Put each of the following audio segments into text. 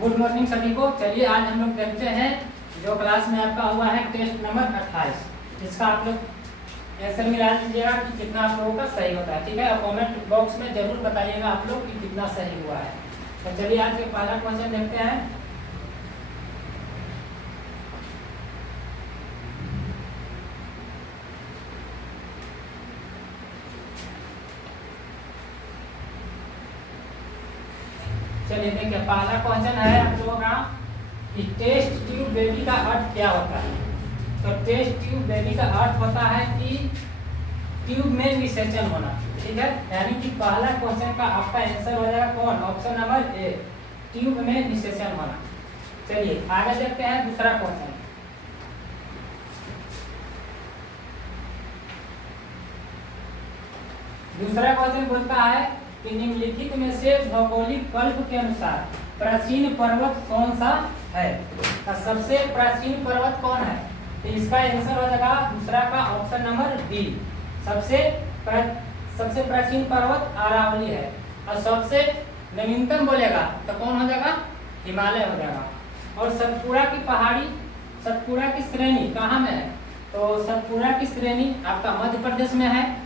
Good morning सभी को। चलिए आज हम लोग देखते हैं जो क्लास में आपका हुआ है टेस्ट नंबर 28। इसका आप लोग आंसर मिला दीजिएगा कि कितना आप लोगों का सही होता है, ठीक है। और कमेंट बॉक्स में जरूर बताइएगा आप लोग कि कितना सही हुआ है। तो चलिए आज के पहला क्वेश्चन देखते हैं। चलिए देखिए, पहला क्वेश्चन है आप लोगों का कि टेस्ट ट्यूब बेबी का अर्थ क्या होता है। तो टेस्ट ट्यूब बेबी का अर्थ होता है कि ट्यूब में निषेचन होना, ठीक है। यानी कि पहला क्वेश्चन का आपका आंसर हो जाएगा कौन, ऑप्शन नंबर ए, ट्यूब में निषेचन होना। चलिए आगे देखते हैं दूसरा क्वेश्चन। दूसरा क्वेश्चन बोलता है कि निम्नलिखित में से भौगोलिक कल्प के अनुसार प्राचीन पर्वत कौन सा है। तो सबसे प्राचीन पर्वत कौन है, तो इसका आंसर हो जाएगा दूसरा का ऑप्शन नंबर डी, सबसे प्राचीन पर्वत अरावली है। और सबसे नवीनतम बोलेगा तो कौन हो जाएगा, हिमालय हो जाएगा। और सतपुड़ा की पहाड़ी, सतपुड़ा की श्रेणी कहाँ में है, तो सतपुड़ा की श्रेणी आपका मध्य प्रदेश में है।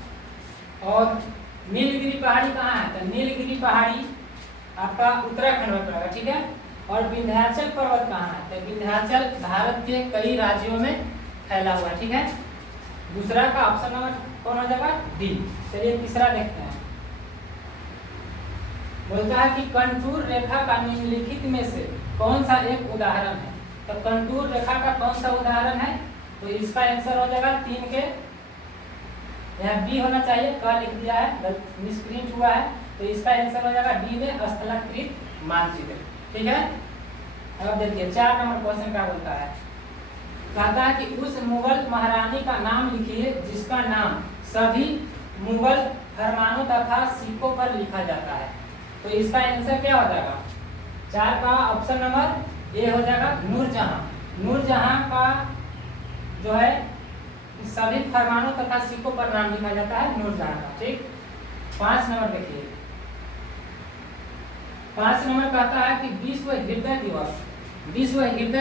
और नीलगिरी पहाड़ी कहाँ है, तो नीलगिरी पहाड़ी आपका उत्तराखंड में पड़ेगा, ठीक है। और विंध्याचल पर्वत कहाँ है, तो विंध्याचल भारत के कई राज्यों में फैला हुआ है, ठीक है। दूसरा का ऑप्शन नंबर कौन हो जाएगा, डी। चलिए तीसरा देखते हैं। बोलता है कि कंटूर रेखा का निम्नलिखित में से कौन सा एक उदाहरण है। तो कंटूर रेखा का कौन सा उदाहरण है, तो इसका आंसर हो जाएगा 3 के, यहाँ बी होना चाहिए, का लिख दिया है, मिसप्रिंट हुआ है। तो इसका आंसर हो जाएगा डी में स्थलाकृत मानचित्र, ठीक है। अब देखिए 4 नंबर क्वेश्चन क्या बोलता है। कहता है कि उस मुगल महारानी का नाम लिखिए जिसका नाम सभी मुगल फरमानों तथा सिक्कों पर लिखा जाता है। तो इसका आंसर क्या हो जाएगा, 4 का ऑप्शन नंबर ए हो जाएगा नूरजहां। नूरजहां का जो है सभी फरमानों तथा सिक्कों पर नाम लिखा जाता है नूरजहां का, ठीक। 5 नंबर देखिए, 5 नंबर कहता है कि विश्व हृदय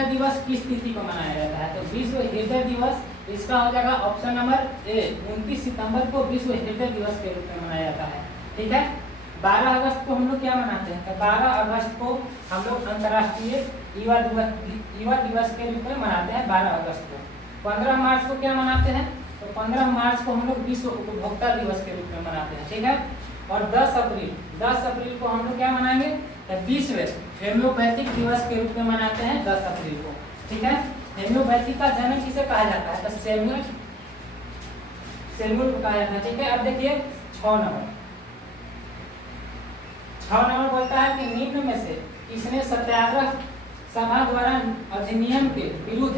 दिवस किस तिथि को मनाया जाता है। तो विश्व हृदय दिवस इसका हो जाएगा ऑप्शन नंबर ए, 29 सितंबर को विश्व हृदय दिवस के रूप में मनाया जाता है, ठीक है। 12 अगस्त को हम लोग क्या मनाते हैं, तो 12 अगस्त को हम लोग अंतर्राष्ट्रीय युवा दिवस के रूप में मनाते हैं 12 अगस्त को। 15 मार्च को क्या मनाते हैं, तो 15 मार्च को हम लोग विश्व उपभोक्ता दिवस के रूप में मनाते हैं, ठीक है। और 10 अप्रैल को हम लोग क्या मनाएंगे, तो विश्व हेम्योपैथिक दिवस के रूप में मनाते हैं 10 अप्रैल को, ठीक है। हेम्योपैथी का जन्म किसे कहा जाता है, तो सैमुअल को कहा जाता है, ठीक है। अब देखिए 6 नंबर बोलता है कि निम्न में से किसने सत्याग्रह सभा द्वारा अधिनियम के विरुद्ध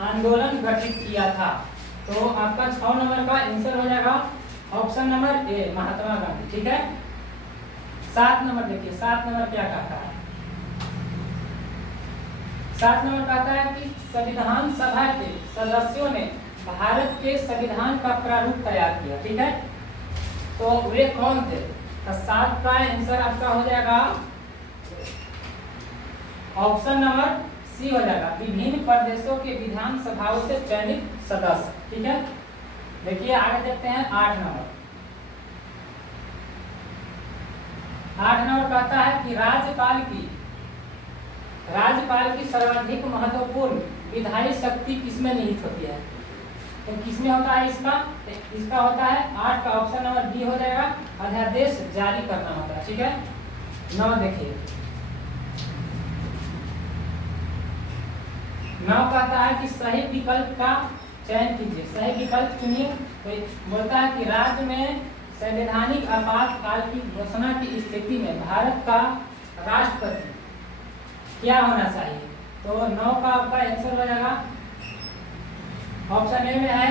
आंदोलन गठित किया था। तो आपका 6 नंबर का आंसर हो जाएगा option number A, Mahatma Gandhi, ठीक है। 7 नंबर देखिए, 7 नंबर क्या कहता है। 7 नंबर कहता है कि संविधान सभा के सदस्यों ने भारत के संविधान का प्रारूप तैयार किया, ठीक है। तो वे कौन थे, तो 7 का आंसर आपका हो जाएगा ऑप्शन नंबर सी हो जाएगा, विभिन्न प्रदेशों के विधान सभाओं से चयनित सदस्य, ठीक है। देखिए आगे देखते हैं 8 नंबर। 8 नंबर कहता है कि राज्यपाल की सर्वाधिक महत्वपूर्ण विधायी शक्ति किसमें निहित होती है। तो किसमें होता है इसका होता है 8 का ऑप्शन नंबर डी हो जाएगा, अध्यादेश जारी करना होता है, ठीक है। 9 देखिए, 9 कहता है कि सही विकल्प का चयन कीजिए, सही विकल्प चुनिए। तो बोलता है कि राज्य में संवैधानिक आपातकाल की घोषणा की स्थिति में भारत का राष्ट्रपति क्या होना चाहिए। तो 9 का आपका आंसर हो जाएगा ऑप्शन ए में है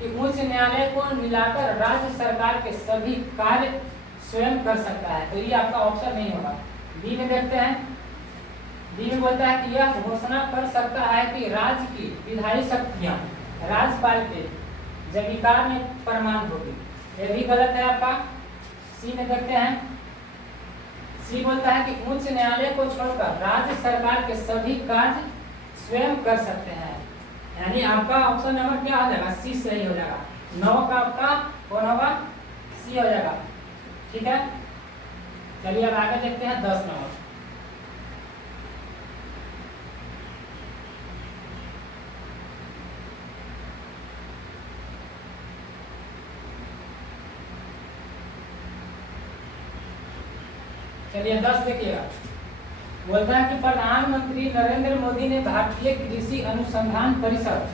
कि उच्च न्यायालय को मिलाकर राज्य सरकार के सभी कार्य स्वयं कर सकता है। तो ये आपका ऑप्शन नहीं होगा। बी में देखते हैं, बी में बोलता है कि यह घोषणा कर सकता है कि राज्य की विधायी शक्तियां राज्यपाल के जविकार में प्रमाण होगी। यह भी गलत है आपका। सी में देखते हैं, सी बोलता है कि उच्च न्यायालय को छोड़कर राज्य सरकार के सभी कार्य स्वयं कर सकते हैं। यानी आपका ऑप्शन नंबर क्या हो जाएगा, सी सही हो जाएगा। 9 का आपका कौन होगा, सी हो जाएगा। ठीक है, चलिए अब आगे देखते हैं 10 नंबर। चलिए 10 देखिएगा, बोलता है कि प्रधानमंत्री नरेंद्र मोदी ने भारतीय कृषि अनुसंधान परिषद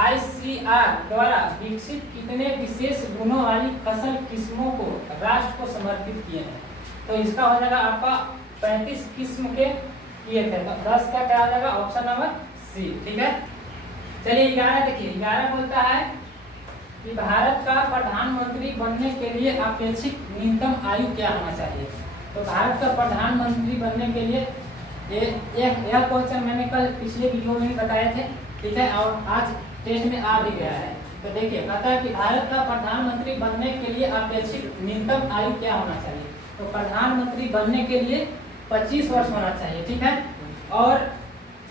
ICR द्वारा विकसित कितने विशेष गुणों वाली फसल किस्मों को राष्ट्र को समर्पित किए हैं। तो इसका हो जाएगा आपका 35 किस्म के किए थे। तो 10 का क्या हो जाएगा, ऑप्शन नंबर सी। ठीक है, चलिए 11 देखिए। 11 बोलता है कि भारत का प्रधानमंत्री बनने के लिए अपेक्षित न्यूनतम आयु क्या होना चाहिए। तो भारत का प्रधानमंत्री बनने के लिए यह क्वेश्चन मैंने कल पिछले वीडियो में बताए थे। ठीक है, और आज टेस्ट में आ भी गया है। तो देखिए कहता है कि भारत का प्रधानमंत्री बनने के लिए अपेक्षित न्यूनतम आयु क्या होना चाहिए। तो प्रधानमंत्री बनने के लिए 25 वर्ष होना चाहिए। ठीक है, और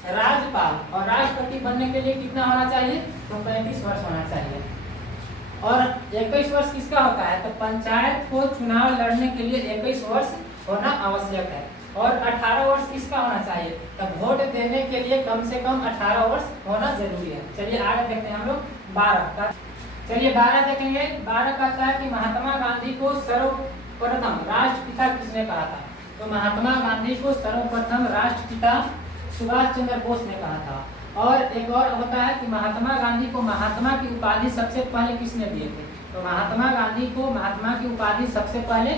राज्यपाल और राष्ट्रपति बनने के लिए कितना होना चाहिए, तो 35 वर्ष होना चाहिए। और 21 वर्ष किसका होता है, तो पंचायत को चुनाव लड़ने के लिए 21 वर्ष होना आवश्यक है। और 18 वर्ष किसका होना चाहिए, तो वोट देने के लिए कम से कम 18 वर्ष होना जरूरी है। चलिए आगे देखते हैं हम लोग 12 का। चलिए 12 देखेंगे। 12 कहता है कि महात्मा गांधी को सर्वप्रथम राष्ट्रपिता किसने कहा था। तो महात्मा गांधी को सर्वप्रथम राष्ट्रपिता सुभाष चंद्र बोस ने कहा था। और एक और होता है कि महात्मा गांधी को महात्मा की उपाधि सबसे पहले किसने दिए थे। तो महात्मा गांधी को महात्मा की उपाधि सबसे पहले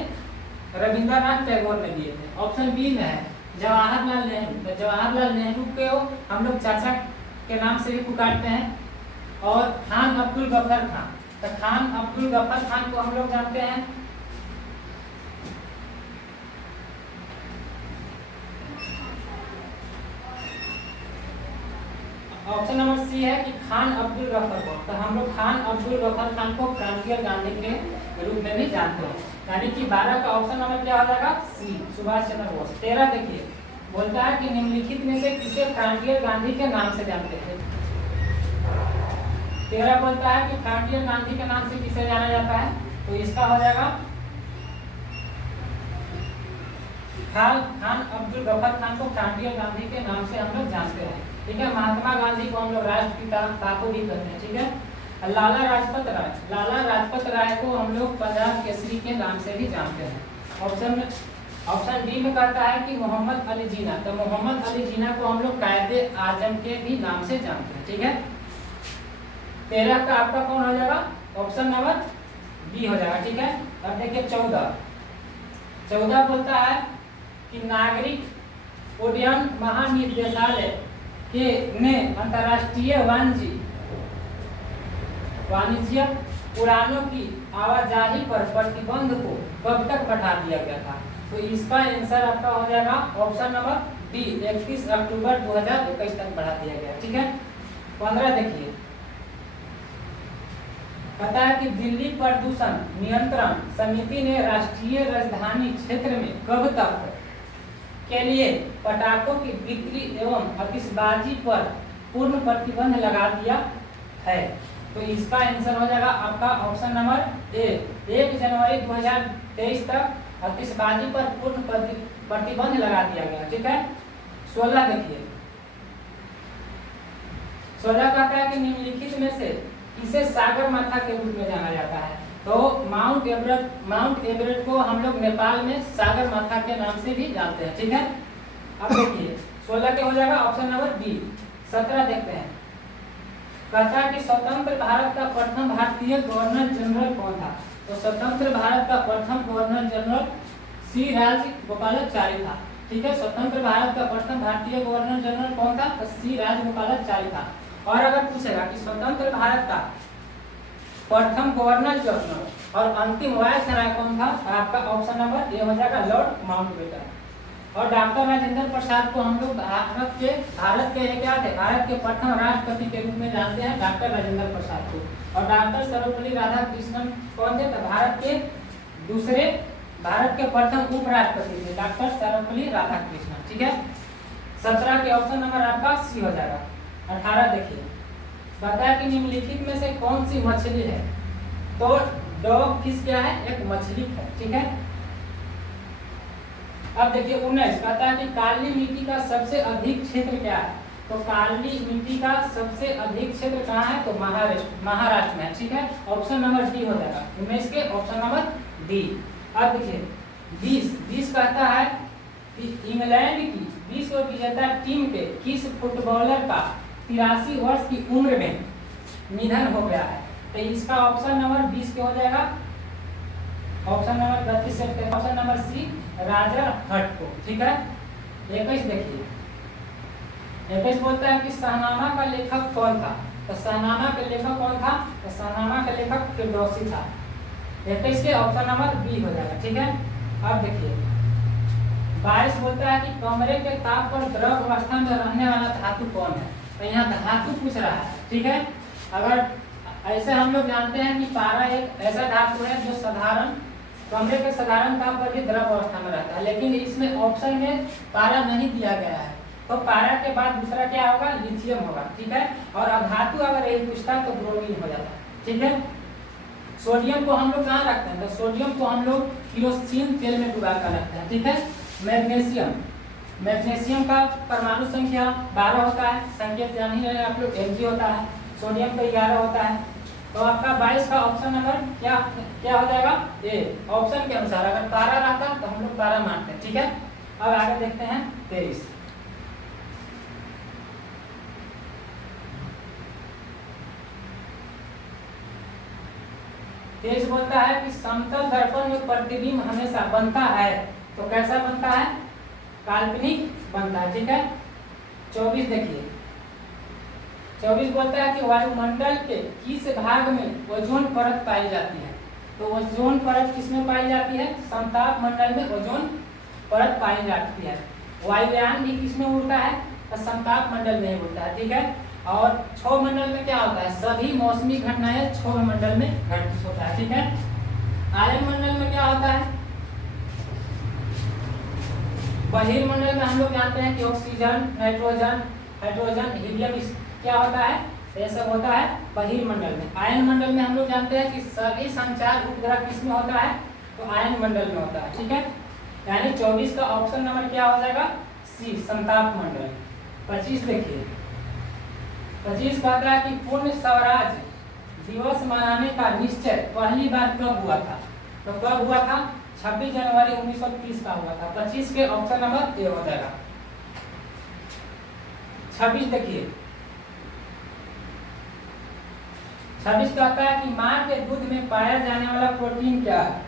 रविंद्रनाथ टैगोर ने दिए थे। ऑप्शन बी में है जवाहरलाल नेहरू। तो जवाहरलाल नेहरू को हम लोग चाचा के नाम से भी पुकारते हैं। और खान अब्दुल गफर खान, तो खान अब्दुल गफर खान को हम लोग जानते हैं। ऑप्शन नंबर सी है कि खान अब्दुल गफर को, तो हम लोग खान अब्दुल गफर खान को क्रांतिकारी गांधी के रूप में भी जानते हैं। यानी कि 12 का ऑप्शन नंबर क्या हो जाएगा, सी सुभाष चंद्र बोस। 13 देखिए, बोलता है कि निम्नलिखित में से किसे क्रांतिकारी गांधी के नाम से जानते हैं। 13 बोलता है कि क्रांतिकारी गांधी के नाम से किसे जाना जाता है। तो इसका हो जाएगा खान अब्दुल गफर खान को क्रांतिकारी गांधी के नाम से हम लोग जानते हैं। ठीक है, महात्मा गांधी को हम लोग राष्ट्रपिता बापू भी कहते हैं। ठीक है, लाला लाजपत राय, लाला लाजपत राय को हम लोग पंजाब केसरी के नाम से भी जानते हैं। ऑप्शन डी में कहता है कि मोहम्मद अली जिन्ना, तो मोहम्मद अली जिन्ना को हम लोग कायदे आजम के भी नाम से जानते हैं। ठीक है, 13 का आपका कौन हो जाएगा, ऑप्शन नंबर बी हो जाएगा। ठीक है, अब देखिए 14 बोलता है कि नागरिक उड्डयन महानिदेशालय के ने अंतर्राष्ट्रीय वाणिज्यिक उड़ानों की आवाजाही पर प्रतिबंध को कब तक बढ़ा दिया गया था। तो इसका आंसर आपका हो जाएगा ऑप्शन नंबर डी 31 अक्टूबर 2021 तक बढ़ा दिया गया। ठीक है, 15 देखिए, पता है कि दिल्ली प्रदूषण नियंत्रण समिति ने राष्ट्रीय राजधानी क्षेत्र में कब तक के लिए पटाखों की बिक्री एवं आतिशबाजी पर पूर्ण प्रतिबंध लगा दिया है। तो इसका आंसर हो जाएगा आपका ऑप्शन नंबर ए 1 जनवरी 2023 तक आतिशबाजी पर पूर्ण प्रतिबंध लगा दिया गया। ठीक है, 16 देखिए, 16 कहता है कि निम्नलिखित में से इसे सागर माथा के रूप में जाना जाता है। तो माउंट एवरेस्ट को हम लोग नेपाल में सागर माथा के नाम से भी जानते हैं। ठीक है, अब देखिए 16 के हो जाएगा ऑप्शन नंबर बी। 17 देखते हैं, कहता है कि स्वतंत्र भारत का प्रथम भारतीय गवर्नर जनरल कौन था। तो स्वतंत्र भारत का प्रथम गवर्नर जनरल सी राजगोपालाचारी था। ठीक है, स्वतंत्र भारत का प्रथम भारतीय गवर्नर जनरल कौन था, तो सी राजगोपालाचारी था। और अगर पूछेगा कि स्वतंत्र भारत का प्रथम गवर्नर जनरल और अंतिम वायसराय कौन था, आपका ऑप्शन नंबर ए हो जाएगा लॉर्ड माउंटबेटन। और डॉक्टर राजेंद्र प्रसाद को हम लोग भारत के क्या थे, भारत के प्रथम राष्ट्रपति के रूप में जानते हैं डॉक्टर राजेंद्र प्रसाद को। और डॉक्टर सर्वपल्ली राधाकृष्णन कौन थे, तो भारत के दूसरे भारत के प्रथम उपराष्ट्रपति थे डॉक्टर सर्वपल्ली राधाकृष्णन। ठीक है, 17 के ऑप्शन नंबर आपका सी हो जाएगा। 18 देखिए, कहता है कि निम्नलिखित में से कौन सी मछली है? तो डॉग फिश क्या है? एक मछली है। ठीक है, अब देखिए 19 कहता है कि काली मिट्टी का सबसे अधिक क्षेत्र क्या है? तो काली मिट्टी का सबसे अधिक क्षेत्र कहाँ है? तो महाराष्ट्र में है। ठीक है, ऑप्शन नंबर डी हो जाएगा 19 के ऑप्शन नंबर डी। अब देखिए 20 कहता है कि इंग्लैंड की विश्व विजेता टीम के किस फुटबॉलर का 83 वर्ष की उम्र में निधन हो गया है? तो इसका ऑप्शन नंबर 20 के हो जाएगा ऑप्शन नंबर 32 से ऑप्शन नंबर सी राजर हट को। ठीक है, 21 देखिए, 21 बोलता है कि शाहनामा का लेखक कौन था? तो शाहनामा के लेखक कौन था? तो शाहनामा का लेखक फिरदौसी था। 21 के ऑप्शन नंबर बी हो जाएगा। ठीक है, अब देखिए 22 बोलता है कि कमरे के ताप पर द्रव अवस्था में रहने वाला धातु कौन है? तो यहाँ धातु पूछ रहा है। ठीक है, अगर ऐसे हम लोग जानते हैं कि पारा एक ऐसा धातु है जो साधारण कमरे के साधारण ताप पर भी द्रव अवस्था में रहता है, लेकिन इसमें ऑप्शन में पारा नहीं दिया गया है। तो पारा के बाद दूसरा क्या होगा? लिथियम होगा। ठीक है, और अधातु अगर यही पूछता है तो ब्रोमीन हो जाता है। ठीक है, सोडियम को हम लोग कहाँ रखते हैं? तो सोडियम को हम लोग केरोसिन तेल में डुबा कर रखते हैं। ठीक है, मैग्नीशियम का परमाणु संख्या 12 होता है, संकेत जान ही रहे आप लोग, Mg होता है। सोडियम का 11 होता है। तो आपका 22 का ऑप्शन नंबर क्या हो जाएगा? ए। ऑप्शन के अनुसार अगर पारा रहता तो हम लोग पारा मानते हैं। ठीक है, अब आगे देखते हैं 23। तेईस बोलता है कि समतल दर्पण में प्रतिबिंब हमेशा बनता है, तो कैसा बनता है? काल्पनिक बनता है। ठीक है, 24 देखिए, 24 बोलता है कि वायुमंडल के किस भाग में ओजोन परत पाई जाती है? तो ओजोन परत किसमें पाई जाती है? समताप मंडल में ओजोन परत पाई जाती है। वायुयान भी किसमें उड़ता है? तो समताप मंडल में उड़ता है। ठीक है, और क्षोभ मंडल में क्या होता है? सभी मौसमी घटनाएं क्षोभ मंडल में घटित होता है। ठीक है, आयन मंडल में क्या होता है? बहिर्मंडल में हम लोग जानते हैं कि ऑक्सीजन, नाइट्रोजन, हाइड्रोजन, हीलियम क्या होता है? ये सब होता है बहिर्मंडल में। आयन मंडल में हम लोग जानते हैं कि सभी संचार उपग्रह किसमें होता है? तो आयन मंडल में होता है। ठीक है, यानी 24 का ऑप्शन नंबर क्या हो जाएगा? सी, समताप मंडल। 25 देखिए, 25 कहता है कि पूर्ण स्वराज दिवस मनाने का निश्चय पहली बार कब हुआ था? तो कब हुआ था? 26 जनवरी 1930 का हुआ था। 25 के ऑप्शन नंबर ए हो जाएगा। 26 देखिए, 26 कहता है कि मां के दूध में पाया जाने वाला प्रोटीन क्या है?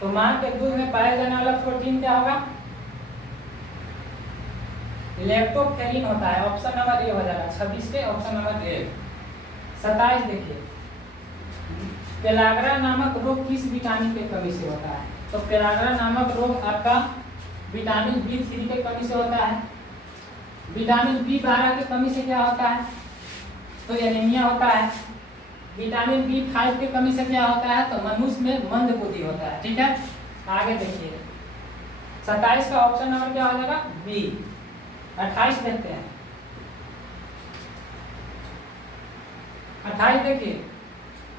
तो मां के दूध में पाया जाने वाला प्रोटीन क्या होगा? लैक्टोफेरिन होता है। ऑप्शन नंबर ए हो जाएगा 26 के ऑप्शन नंबर ए। 27 देखिए, पेलाग्रा नामक रोग किस विटामिन के कमी से होता है? तो पेलाग्रा नामक रोग आपका विटामिन B3 के कमी से होता है। विटामिन B12 के कमी से क्या होता है? तो एनीमिया होता है। विटामिन B5 के कमी से क्या होता है? तो मनुष्य में मंदबुद्धि होता है। ठीक है, आगे देखिए 27 का ऑप्शन नंबर क्या हो जाएगा? बी। 28 देखते हैं, 28 देखिए,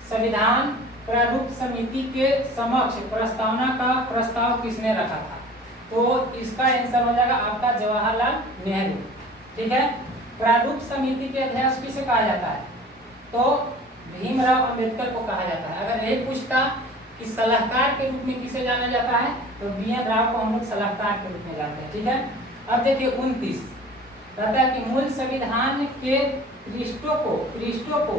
संविधान प्रारूप समिति के समक्ष प्रस्तावना का प्रस्ताव किसने रखा था? तो इसका आंसर हो जाएगा आपका जवाहरलाल नेहरू। ठीक है, प्रारूप समिति के अध्यक्ष किसे कहा जाता है? तो भीमराव अंबेडकर को कहा जाता है। अगर यही पूछता कि सलाहकार के रूप में किसे जाना जाता है? तो BN राव को हम लोग सलाहकार के रूप में जानते हैं। ठीक है, अब देखिए 29 कहता है कि मूल संविधान के पृष्ठों को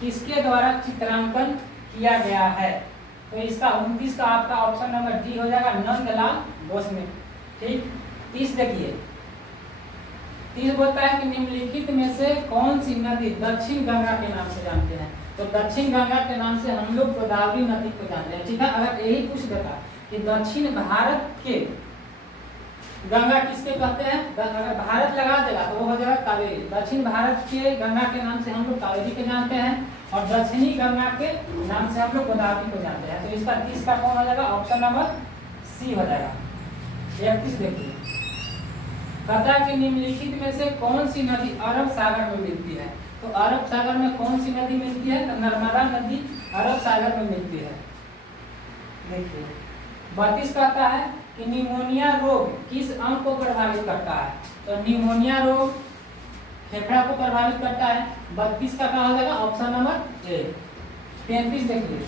किसके द्वारा चित्रांकन किया गया है? तो इसका 29 का आपका ऑप्शन नंबर डी हो जाएगा नंदलाल बोस में। ठीक, 30 देखिए, 30 बोलता है कि निम्नलिखित में से कौन सी नदी दक्षिण गंगा के नाम से जानते हैं? तो दक्षिण गंगा के नाम से हम लोग गोदावरी नदी को जानते हैं। ठीक है, अगर यही पूछ देता कि दक्षिण भारत के गंगा किसके कहते हैं? अगर भारत लगा देगा तो वो हो जाएगा कावेरी। दक्षिण भारत के गंगा के नाम से हम लोग कावेरी के जानते हैं। और दक्षिणी गंगा के नाम से हम लोग गोदावरी को जानते हैं। तो इसका 30 का कौन हो जाएगा? ऑप्शन नंबर सी हो जाएगा। 31 देखिए, कहता है कि निम्नलिखित में से कौन सी नदी अरब सागर में मिलती है? तो अरब सागर में कौन सी नदी मिलती है? तो नर्मदा नदी अरब सागर में मिलती है। देखिए 32 कहता है कि निमोनिया रोग किस अंग को प्रभावित करता है? तो निमोनिया रोग फेफड़ा को प्रभावित करता है। 32 का क्या हो जाएगा? Option number A. 33 देखिए,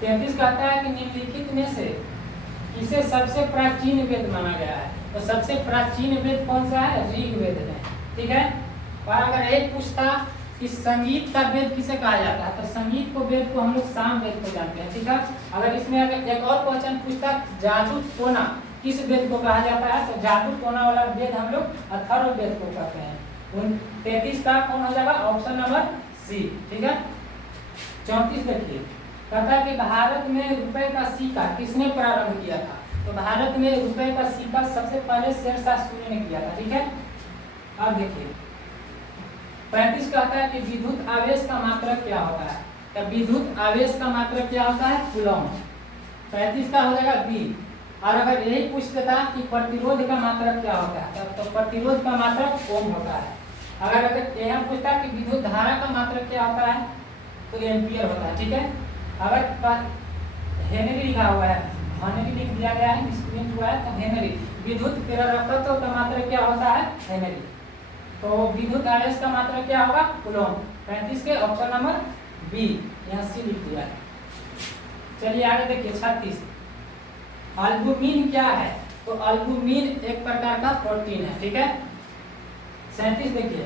33 कहता है कि निम्नलिखित में से इसे सबसे प्राचीन वेद माना गया है? तो सबसे प्राचीन वेद कौन सा है? ऋग्वेद है। ठीक है। और अगर एक पूछता कि संगीत का वेद किसे कहा जाता है? तो संगीत को वेद को हम लोग साम वेद को जानते हैं। ठीक है। अगर इसमें अगर एक और क्वेश्चन पूछता जादू टोना किस वेद को कहा जाता है? तो जादू टोना वाला वेद हम लोग अथर्व वेद को कहते हैं। 33 का कौन हो जाएगा? Option number C. ठीक है। 34 देखिए, कहता है कि भारत में रुपए का सिक्का किसने प्रारंभ किया था? तो भारत में रुपए का सिक्का सबसे पहले शेरशाह सूरी ने किया था। ठीक है। अब देखिए 35 कहता है कि विद्युत आवेश का मात्रक क्या होता है? तो विद्युत आवेश का मात्रक क्या होता है? कूलॉम। 35 का हो जाएगा बी। और अगर यही पूछ देता कि प्रतिरोध का मात्रक क्या होता है? तो प्रतिरोध का मात्रक ओम होता है। अगर यह पूछता कि विद्युत धारा का मात्रक क्या होता है? तो एम्पियर होता है। ठीक है। अगर हेनरी लिखा हुआ है, हेनरी लिख दिया गया है, स्क्रीन हुआ है, तो हेनरी विद्युत प्रेरकत्व का मात्रक क्या होता है? हेनरी। तो विद्युत आवेश का मात्रक क्या होगा? कूलॉम। 35 के ऑप्शन नंबर बी, यहाँ सी लिख दिया है। चलिए आगे देखिए 36, अल्बुमिन क्या है? तो अल्बुमिन एक प्रकार का प्रोटीन है। ठीक है। 37 देखिए,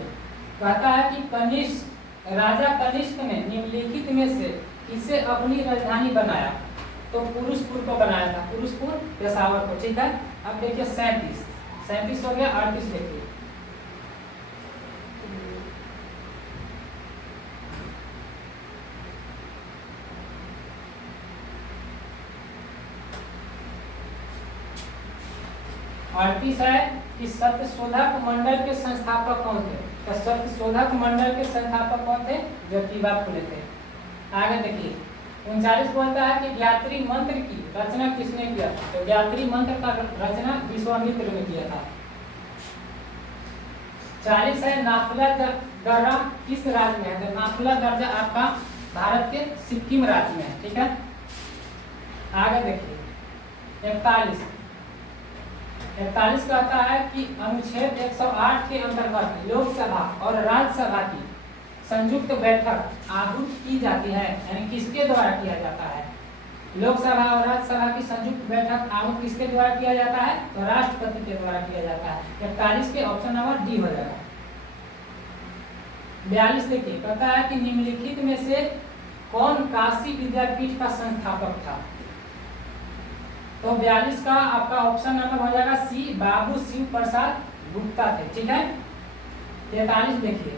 कहता है कि कनिष्क राजा कनिष्क ने निम्नलिखित में से किसे अपनी राजधानी बनाया? तो पुरुषपुर को बनाया था, पुरुषपुर पेशावर को। ठीक है। अब देखिए 37 हो गया। 38 देखिए, है कि सत्यशोधक मंडल के संस्थापक कौन थे? तो सत्यशोधक मंडल के संस्थापक कौन थे? ज्योतिबा फुले थे। आगे देखिए 39 बोलता है कि गायत्री मंत्र की रचना किसने किया था? तो गायत्री मंत्र का रचना विश्वामित्र ने किया था। 40 है नाथुला दर्रा किस राज्य में है? तो नाथुला दर्रा आपका भारत के सिक्किम राज्य में है। ठीक है। आगे देखिए 41 कहता है कि अनुच्छेद 108 के अंतर्गत लोकसभा और राज्यसभा की संयुक्त बैठक आहूत की जाती है, यानी किसके द्वारा किया जाता है? लोकसभा और राज्यसभा की संयुक्त बैठक आहूत किसके द्वारा किया जाता है? तो राष्ट्रपति के द्वारा किया जाता है। 41 के ऑप्शन नंबर डी हो जाएगा। 42 देखिए, कहता है कि निम्नलिखित में से कौन काशी विद्यापीठ का संस्थापक था? तो 42 का आपका ऑप्शन नंबर हो जाएगा सी, बाबू शिव प्रसाद गुप्ता थे। ठीक है। 43 देखिए,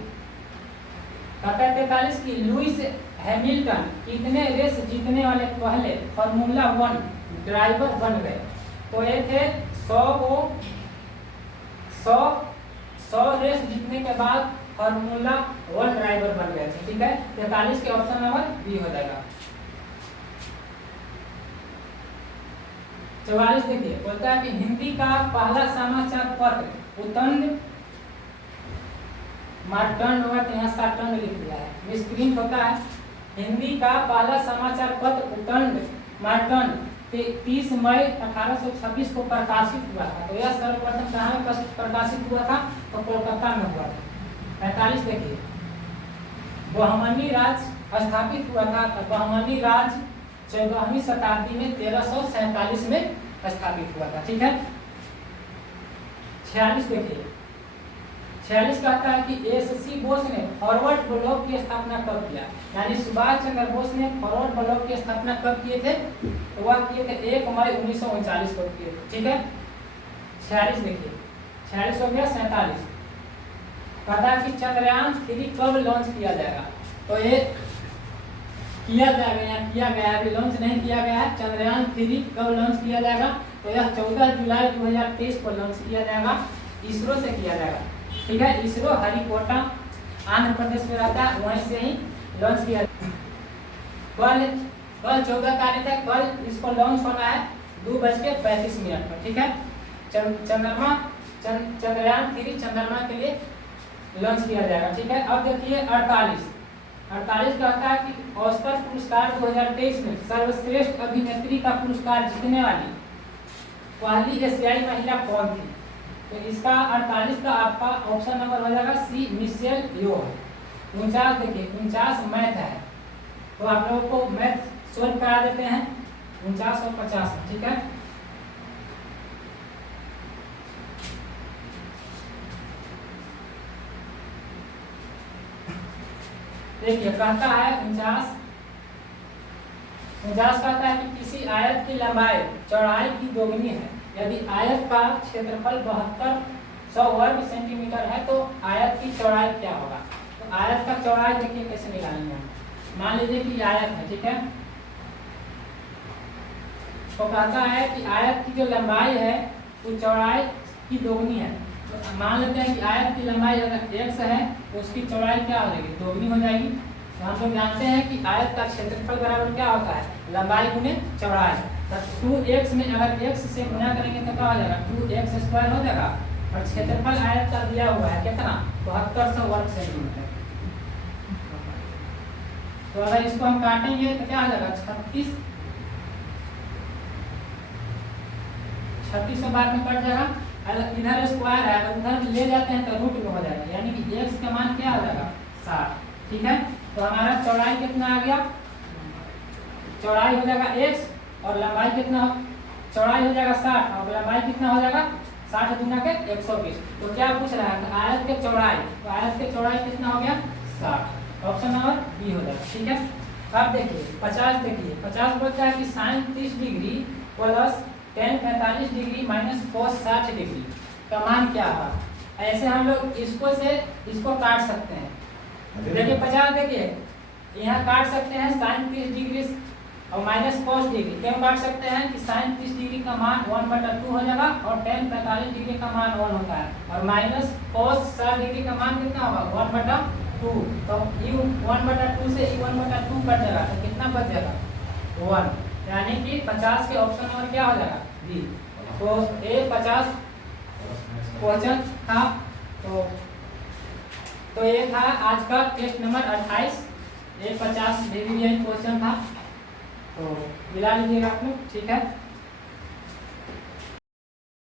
कहता है 43 की लुइस हैमिल्टन कितने रेस जीतने वाले पहले फार्मूला 1 ड्राइवर बन गए? तो ये थे 100 रेस जीतने के बाद फार्मूला 1 ड्राइवर बन गए थे। ठीक है। 43 के ऑप्शन नंबर बी हो जाएगा। 44 देखिए, बोलता है कि हिंदी का पहला समाचार पत्र उतंड मार्टंड होगा, तो यहाँ साटंड लिख दिया है, स्क्रीन होता है। हिंदी का पहला समाचार पत्र उतंड मार्टंड 30 मई 1826 को प्रकाशित हुआ था। तो यह सर्वप्रथम कहाँ प्रकाशित हुआ था? तो कोलकाता में हुआ था। 45 देखिए, बहमनी राज स्थापित हुआ था। तो बहमनी राज 14वीं शताब्दी में 1347 में स्थापित हुआ था। ठीक है। 46 देखिए, 46 कहता है कि एससी बोस ने फॉरवर्ड ब्लॉक की स्थापना कब किया? यानी सुभाष चंद्र बोस ने फॉरवर्ड ब्लॉक की स्थापना कब किए थे? तो वह किए थे 1 मई 1939 को किए थे। ठीक है। 46 देखिए, 46 हो गया। 47 कहता है कि चंद्रयान 3 कब लॉन्च किया जाएगा? तो ये किया जाएगा, यहाँ किया गया है, अभी लॉन्च नहीं किया गया है। चंद्रयान 3 कब लॉन्च किया जाएगा? तो यह 14 जुलाई 2023 को लॉन्च किया जाएगा, इसरो से किया जाएगा। ठीक है। इसरो आंध्र प्रदेश में रहता है, वहीं से ही लॉन्च किया। कल 14 तारीख है, कल इसको लॉन्च होना है 2:35 पर, ठीक है। चंद्रयान 3 चंद्रमा के लिए लॉन्च किया जाएगा, ठीक है। अब देखिए 48 कहता है कि ऑस्कर पुरस्कार 2023 में सर्वश्रेष्ठ अभिनेत्री का पुरस्कार जीतने वाली पहली एशियाई महिला कौन थी? तो इसका 48 का आपका ऑप्शन नंबर हो जाएगा सी, मिशेल यो। 49 देखिए 49 मैथ है, तो आप लोगों को मैथ सोल्व करा देते हैं 49 और 50, ठीक है। देखिए कहता है 49 कहता है कि किसी आयत की लंबाई चौड़ाई की दोगुनी है। यदि आयत का क्षेत्रफल 7200 वर्ग सेंटीमीटर है तो आयत की चौड़ाई क्या होगा? तो आयत का चौड़ाई देखिए कैसे निकालेंगे हम। मान लीजिए कि आयत है, ठीक है। तो कहता है कि आयत की जो लंबाई है वो चौड़ाई की दोगुनी है। तो मान लेते हैं कि आयत की लंबाई अगर x है तो उसकी चौड़ाई क्या हो जाएगी? दोगुनी हो जाएगी। तो हम लोग जानते हैं कि आयत का क्षेत्रफल बराबर क्या होता है? लंबाई गुने चौड़ाई। तो 2x में अगर x से गुना करेंगे तो क्या हो जाएगा? 2x² हो जाएगा। और क्षेत्रफल आयत का दिया हुआ है कितना? 7200 वर्ग सेंटीमीटर। तो अगर इसको हम काटेंगे तो क्या आ जाएगा? 3600 बार में कट जाएगा। अगर इधर स्क्वायर है अगर उधर ले जाते हैं तो रूट में हो जाएगा, यानी कि x का मान क्या आ जाएगा? 60, ठीक है। तो हमारा चौड़ाई कितना आ गया? चौड़ाई हो जाएगा x और लंबाई कितना? चौड़ाई हो जाएगा 60 और लंबाई कितना हो जाएगा? 60 गुना के 120। तो क्या पूछ रहा है? आयत के चौड़ाई, तो आयत के चौड़ाई कितना हो गया? 60। ऑप्शन नंबर बी हो जाएगा, ठीक है। अब देखिए 50, देखिए 50 बोलता है कि sin 30 degree plus tan 45 degree minus cos 60 degree का मान क्या होगा? ऐसे हम लोग इसको काट सकते हैं। देखिए 50, देखिए यहाँ काट सकते हैं sin 30 डिग्री और माइनस cos डिग्री। क्यों काट सकते हैं कि sin 30 डिग्री का मान 1/2 हो जाएगा और tan 45 डिग्री का मान 1 होता है और माइनस cos 60 डिग्री का मान कितना होगा? 1/2। तो u 1/2 से u 1/2 कट जाएगा तो कितना बच जाएगा? 1, यानी कि 50 के ऑप्शन नंबर क्या हो जाएगा? बी। तो ए 50 क्वेश्चन था। तो ये था आज का टेस्ट नंबर 28। ए 50 क्वेश्चन था, तो मिला लीजिएगा आप लोग, ठीक है।